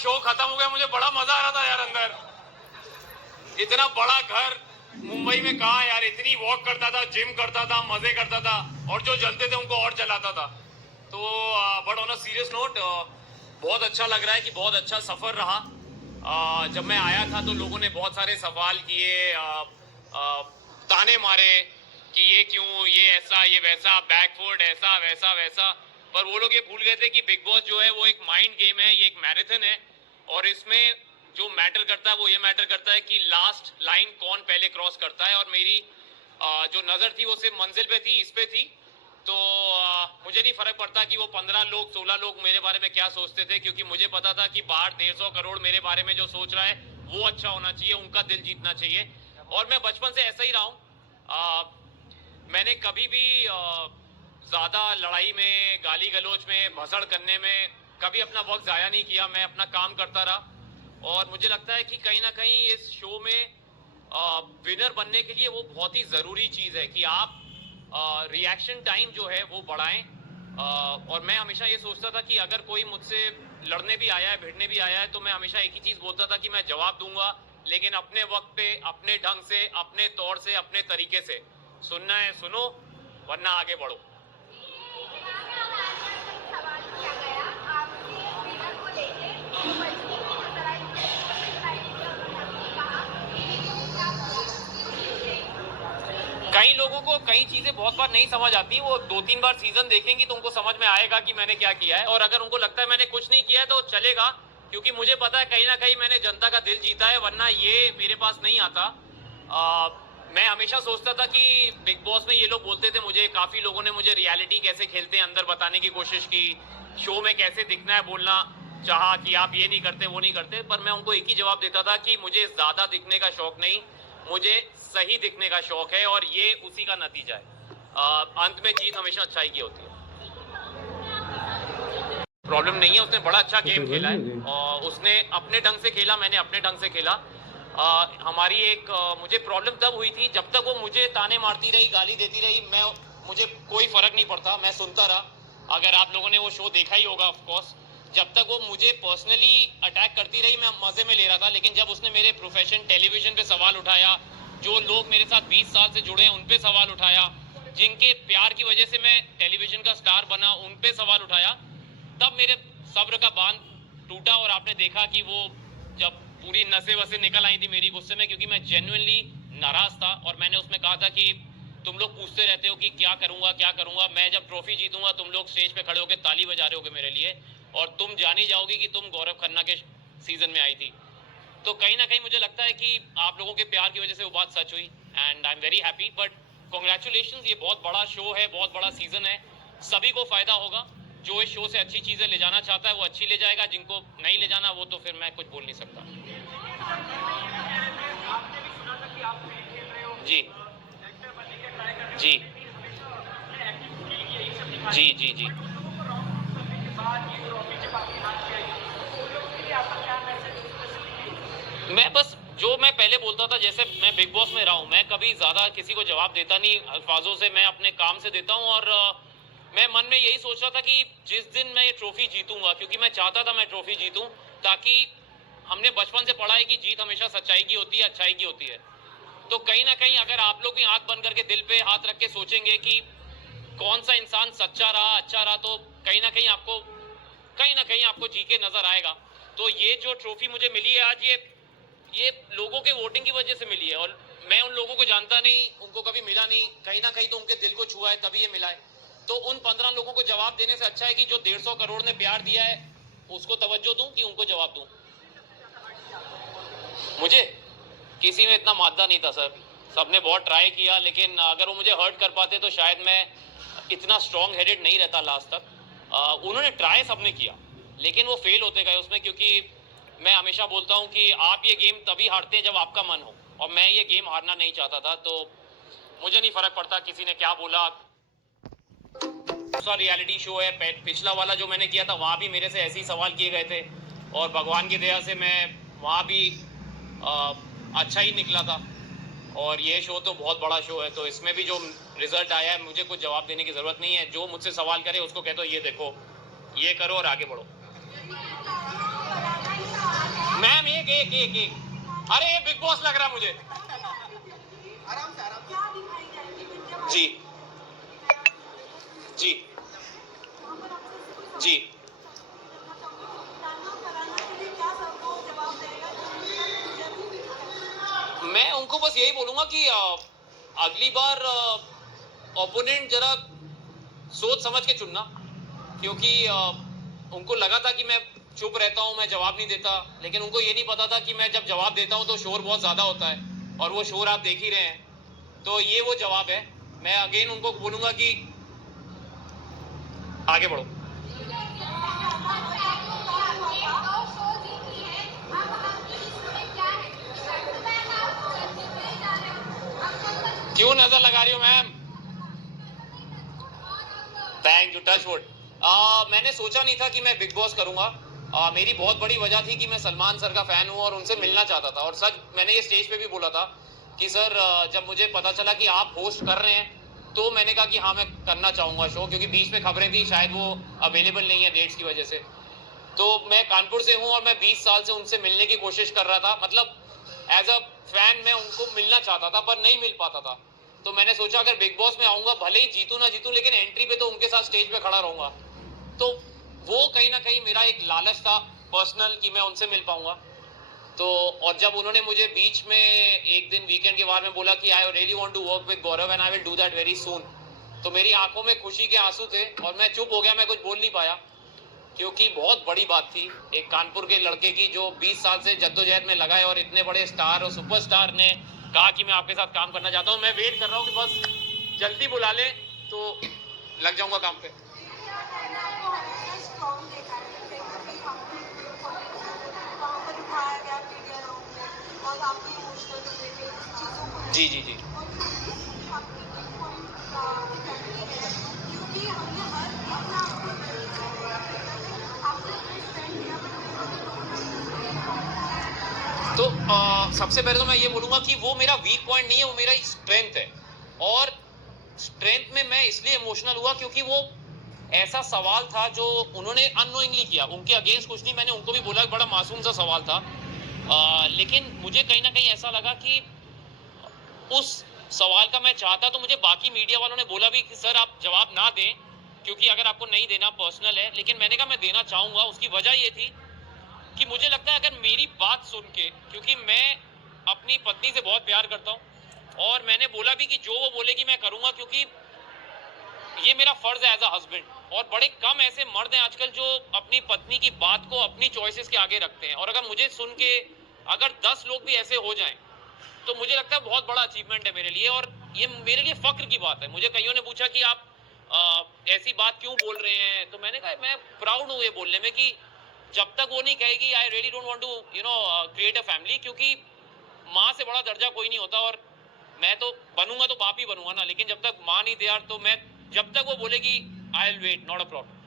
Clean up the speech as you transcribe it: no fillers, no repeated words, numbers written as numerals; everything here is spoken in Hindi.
शो खत्म हो गया, मुझे बड़ा मजा आ रहा था यार अंदर। इतना बड़ा घर मुंबई में कहाँ यार, इतनी वॉक करता था, जिम करता था, मजे करता था, और जो जलते थे उनको और जलाता था। तो but on a serious note बहुत अच्छा लग रहा है कि बहुत अच्छा सफर रहा। जब मैं आया था तो लोगों ने बहुत सारे सवाल किए, ताने मारे कि ये क्यों, ये ऐसा, ये वैसा, बैकफुट ऐसा वैसा वैसा। पर वो लोग ये भूल गए थे कि बिग बॉस जो है वो एक माइंड गेम है, ये एक मैराथन है, और इसमें जो मैटर करता है वो ये मैटर करता है कि लास्ट लाइन कौन पहले क्रॉस करता है। और मेरी जो नज़र थी वो सिर्फ मंजिल पे थी, इस पे थी। तो मुझे नहीं फर्क पड़ता कि वो 15 लोग 16 लोग मेरे बारे में क्या सोचते थे, क्योंकि मुझे पता था कि बाहर 150 करोड़ मेरे बारे में जो सोच रहा है वो अच्छा होना चाहिए, उनका दिल जीतना चाहिए। और मैं बचपन से ऐसा ही रहा हूँ। मैंने कभी भी ज़्यादा लड़ाई में, गाली गलौज में, भसड़ करने में कभी अपना वक्त ज़ाया नहीं किया। मैं अपना काम करता रहा, और मुझे लगता है कि कहीं ना कहीं इस शो में विनर बनने के लिए वो बहुत ही ज़रूरी चीज़ है कि आप रिएक्शन टाइम जो है वो बढ़ाएं। और मैं हमेशा ये सोचता था कि अगर कोई मुझसे लड़ने भी आया है, भिड़ने भी आया है, तो मैं हमेशा एक ही चीज़ बोलता था कि मैं जवाब दूंगा, लेकिन अपने वक्त पे, अपने ढंग से, अपने तौर से, अपने तरीके से। सुनना है सुनो, वरना आगे बढ़ो। कई लोगों को कई चीजें बहुत बार नहीं समझ आती, वो 2-3 बार सीजन देखेंगी तो उनको समझ में आएगा कि मैंने क्या किया है। और अगर उनको लगता है मैंने कुछ नहीं किया है तो चलेगा, क्योंकि मुझे पता है कहीं ना कहीं मैंने जनता का दिल जीता है, वरना ये मेरे पास नहीं आता। मैं हमेशा सोचता था कि बिग बॉस में ये लोग बोलते थे मुझे, काफी लोगों ने मुझे रियलिटी कैसे खेलते हैं अंदर बताने की कोशिश की, शो में कैसे दिखना है बोलना चाहा कि आप ये नहीं करते वो नहीं करते। पर मैं उनको एक ही जवाब देता था कि मुझे ज्यादा दिखने का शौक नहीं, मुझे सही दिखने का शौक है, और ये उसी का नतीजा है। अंत में जीत हमेशा अच्छाई की होती है। प्रॉब्लम नहीं है, उसने बड़ा अच्छा गेम खेला है, और उसने अपने ढंग से खेला, मैंने अपने ढंग से खेला। हमारी एक मुझे प्रॉब्लम तब हुई थी जब तक वो मुझे ताने मारती रही, गाली देती रही, मुझे कोई फर्क नहीं पड़ता, मैं सुनता रहा। अगर आप लोगों ने वो शो देखा ही होगा ऑफ कोर्स, जब तक वो मुझे पर्सनली अटैक करती रही मैं मजे में ले रहा था। लेकिन जब उसने मेरे प्रोफेशन टेलीविजन पे सवाल उठाया, जो लोग मेरे साथ 20 साल से जुड़े हैं उन पे सवाल उठाया, जिनके प्यार की वजह से मैं टेलीविजन का स्टार बना उन पे सवाल उठाया, तब मेरे सब्र का बांध टूटा। और आपने देखा कि वो जब पूरी नसें वसें निकल आई थी मेरी गुस्से में, क्योंकि मैं जेन्युइनली नाराज था। और मैंने उसमें कहा था कि तुम लोग पूछते रहते हो कि क्या करूंगा क्या करूंगा, मैं जब ट्रॉफी जीतूंगा तुम लोग स्टेज पे खड़े होकर ताली बजा रहे होगे मेरे लिए, और तुम जान ही जाओगी कि तुम गौरव खन्ना के सीजन में आई थी। तो कहीं ना कहीं मुझे लगता है कि आप लोगों के प्यार की वजह से वो बात सच हुई, and I am very happy. But congratulation, ये बहुत बड़ा शो है, बहुत बड़ा सीजन है, सभी को फायदा होगा। जो इस शो से अच्छी चीजें ले जाना चाहता है वो अच्छी ले जाएगा, जिनको नहीं ले जाना वो तो फिर मैं कुछ बोल नहीं सकता। जी जी जी जी जी। मैं बस जो मैं पहले बोलता था, जैसे मैं बिग बॉस में रहा हूँ, मैं कभी ज्यादा किसी को जवाब देता नहीं अल्फाजों से, मैं अपने काम से देता हूँ। और मैं मन में यही सोच रहा था कि जिस दिन मैं ये ट्रॉफी जीतूंगा, क्योंकि मैं चाहता था मैं ट्रॉफी जीतूं, ताकि हमने बचपन से पढ़ा है कि जीत हमेशा सच्चाई की होती है, अच्छाई की होती है। तो कहीं ना कहीं अगर आप लोग भी आंख बंद करके दिल पे हाथ रख के सोचेंगे कि कौन सा इंसान सच्चा रहा, अच्छा रहा, तो कहीं ना कहीं आपको जी के नजर आएगा। तो ये जो ट्रॉफी मुझे मिली है आज, ये लोगों के वोटिंग की वजह से मिली है, और मैं उन लोगों को जानता नहीं, उनको कभी मिला नहीं, कहीं ना कहीं तो उनके दिल को छुआ है तभी ये मिला है। तो उन 15 लोगों को जवाब देने से अच्छा है कि जो 150 करोड़ ने प्यार दिया है उसको तवज्जो दूं कि उनको जवाब दूं। मुझे किसी में इतना मादा नहीं था सर, सबने बहुत ट्राई किया, लेकिन अगर वो मुझे हर्ट कर पाते तो शायद मैं इतना स्ट्रॉन्ग हेडेड नहीं रहता लास्ट तक। उन्होंने ट्राई सबने किया, लेकिन वो फेल होते गए उसमें, क्योंकि मैं हमेशा बोलता हूँ कि आप ये गेम तभी हारते हैं जब आपका मन हो, और मैं ये गेम हारना नहीं चाहता था। तो मुझे नहीं फर्क पड़ता किसी ने क्या बोला। दूसरा रियलिटी शो है, पिछला वाला जो मैंने किया था वहाँ भी मेरे से ऐसे ही सवाल किए गए थे, और भगवान की दया से मैं वहाँ भी अच्छा ही निकला था। और ये शो तो बहुत बड़ा शो है, तो इसमें भी जो रिजल्ट आया है मुझे कुछ जवाब देने की ज़रूरत नहीं है। जो मुझसे सवाल करे उसको कहते हो ये देखो, ये करो और आगे बढ़ो। एक एक एक अरे ये बिग बॉस लग रहा है मुझे। आराम से आराम क्या दिखाई जाएगी फिर जब जी जी जी डालना कराना के लिए क्या सबको जवाब देगा मैं उनको बस यही बोलूंगा कि अगली बार ओपोनेंट जरा सोच समझ के चुनना, क्योंकि उनको लगा था कि मैं चुप रहता हूं, मैं जवाब नहीं देता, लेकिन उनको ये नहीं पता था कि मैं जब जवाब देता हूं तो शोर बहुत ज्यादा होता है, और वो शोर आप देख ही रहे हैं। तो ये वो जवाब है। मैं अगेन उनको बोलूंगा कि आगे बढ़ो। क्यों नजर लगा रही हो ma'am? Thank you, touch wood. मैंने सोचा नहीं था कि मैं बिग बॉस करूंगा। मेरी बहुत बड़ी वजह थी कि मैं सलमान सर का फैन हूं और उनसे मिलना चाहता था। और सच मैंने ये स्टेज पे भी बोला था कि सर जब मुझे पता चला कि आप होस्ट कर रहे हैं तो मैंने कहा कि हाँ मैं करना चाहूंगा शो, क्योंकि बीच में खबरें थी शायद वो अवेलेबल नहीं है डेट्स की वजह से। तो मैं कानपुर से हूँ और मैं 20 साल से उनसे मिलने की कोशिश कर रहा था, मतलब एज अ फैन मैं उनको मिलना चाहता था पर नहीं मिल पाता था। तो मैंने सोचा अगर बिग बॉस में आऊंगा, भले ही जीतू ना जीतू, लेकिन एंट्री पे तो उनके साथ स्टेज पे खड़ा रहूंगा। तो वो कहीं ना कहीं मेरा एक लालच था पर्सनल कि मैं उनसे मिल पाऊंगा। तो और जब उन्होंने मुझे बीच में एक दिन वीकेंड के बारे में बोला कि I really want to work with Gaurav and I will do that very soon, तो मेरी आंखों में खुशी के आंसू थे और मैं चुप हो गया, मैं कुछ बोल नहीं पाया, क्योंकि बहुत बड़ी बात थी एक कानपुर के लड़के की जो 20 साल से जद्दोजहद में लगा है और इतने बड़े स्टार और सुपरस्टार ने कहा कि मैं आपके साथ काम करना चाहता हूं। मैं वेट कर रहा हूं कि बस जल्दी बुला ले तो लग जाऊंगा काम पे। स्ट्रॉन्ग देखा है वहाँ पर उठाया गया मीडिया राउंड में और आपकी इमोशनल चीज़ों को जी जी जी क्योंकि हमने हर अपना आपको तो सबसे पहले तो मैं ये बोलूंगा कि वो मेरा वीक पॉइंट नहीं है, वो मेरा स्ट्रेंथ है। और स्ट्रेंथ में मैं इसलिए इमोशनल हुआ क्योंकि वो ऐसा सवाल था जो उन्होंने अननोइंगली किया, उनके अगेंस्ट कुछ नहीं, मैंने उनको भी बोला बड़ा मासूम सा सवाल था, लेकिन मुझे कहीं ना कहीं ऐसा लगा कि उस सवाल का मैं चाहता तो मुझे बाकी मीडिया वालों ने बोला भी कि सर आप जवाब ना दें, क्योंकि अगर आपको नहीं देना पर्सनल है, लेकिन मैंने कहा मैं देना चाहूंगा। उसकी वजह ये थी कि मुझे लगता है अगर मेरी बात सुन के, क्योंकि मैं अपनी पत्नी से बहुत प्यार करता हूं और मैंने बोला भी कि जो वो बोलेगी मैं करूंगा, क्योंकि ये मेरा फर्ज है एज अ हस्बैंड। और बड़े कम ऐसे मर्द हैं आजकल जो अपनी पत्नी की बात को अपनी चॉइसेस के आगे रखते हैं, और अगर मुझे सुन के अगर 10 लोग भी ऐसे हो जाएं तो मुझे लगता है बहुत बड़ा अचीवमेंट है मेरे लिए, और ये मेरे लिए फक्र की बात है। मुझे कईयों ने पूछा कि आप ऐसी बात क्यों बोल रहे हैं, तो मैंने कहा मैं प्राउड हूँ ये बोलने में कि जब तक वो नहीं कहेगी I really don't want to create a family, क्योंकि माँ से बड़ा दर्जा कोई नहीं होता। और मैं तो बनूंगा तो बाप ही बनूंगा ना, लेकिन जब तक माँ नहीं तैयार तो मैं, जब तक वो बोलेगी I will wait, not a problem.